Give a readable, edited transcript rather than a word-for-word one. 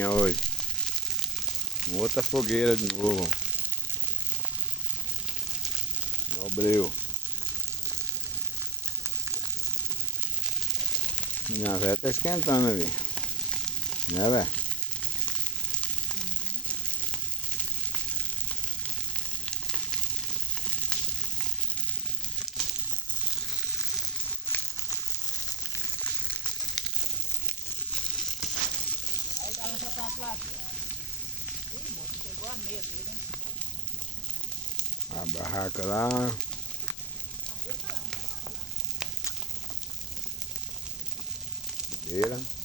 fogueirinha hoje. Outra fogueira de novo. Olha o breu. Minha velha tá esquentando ali. Né, velho? Aí dá um sapato lá. Ih, moço, pegou a meia dele, hein? A barraca lá. Fogueira.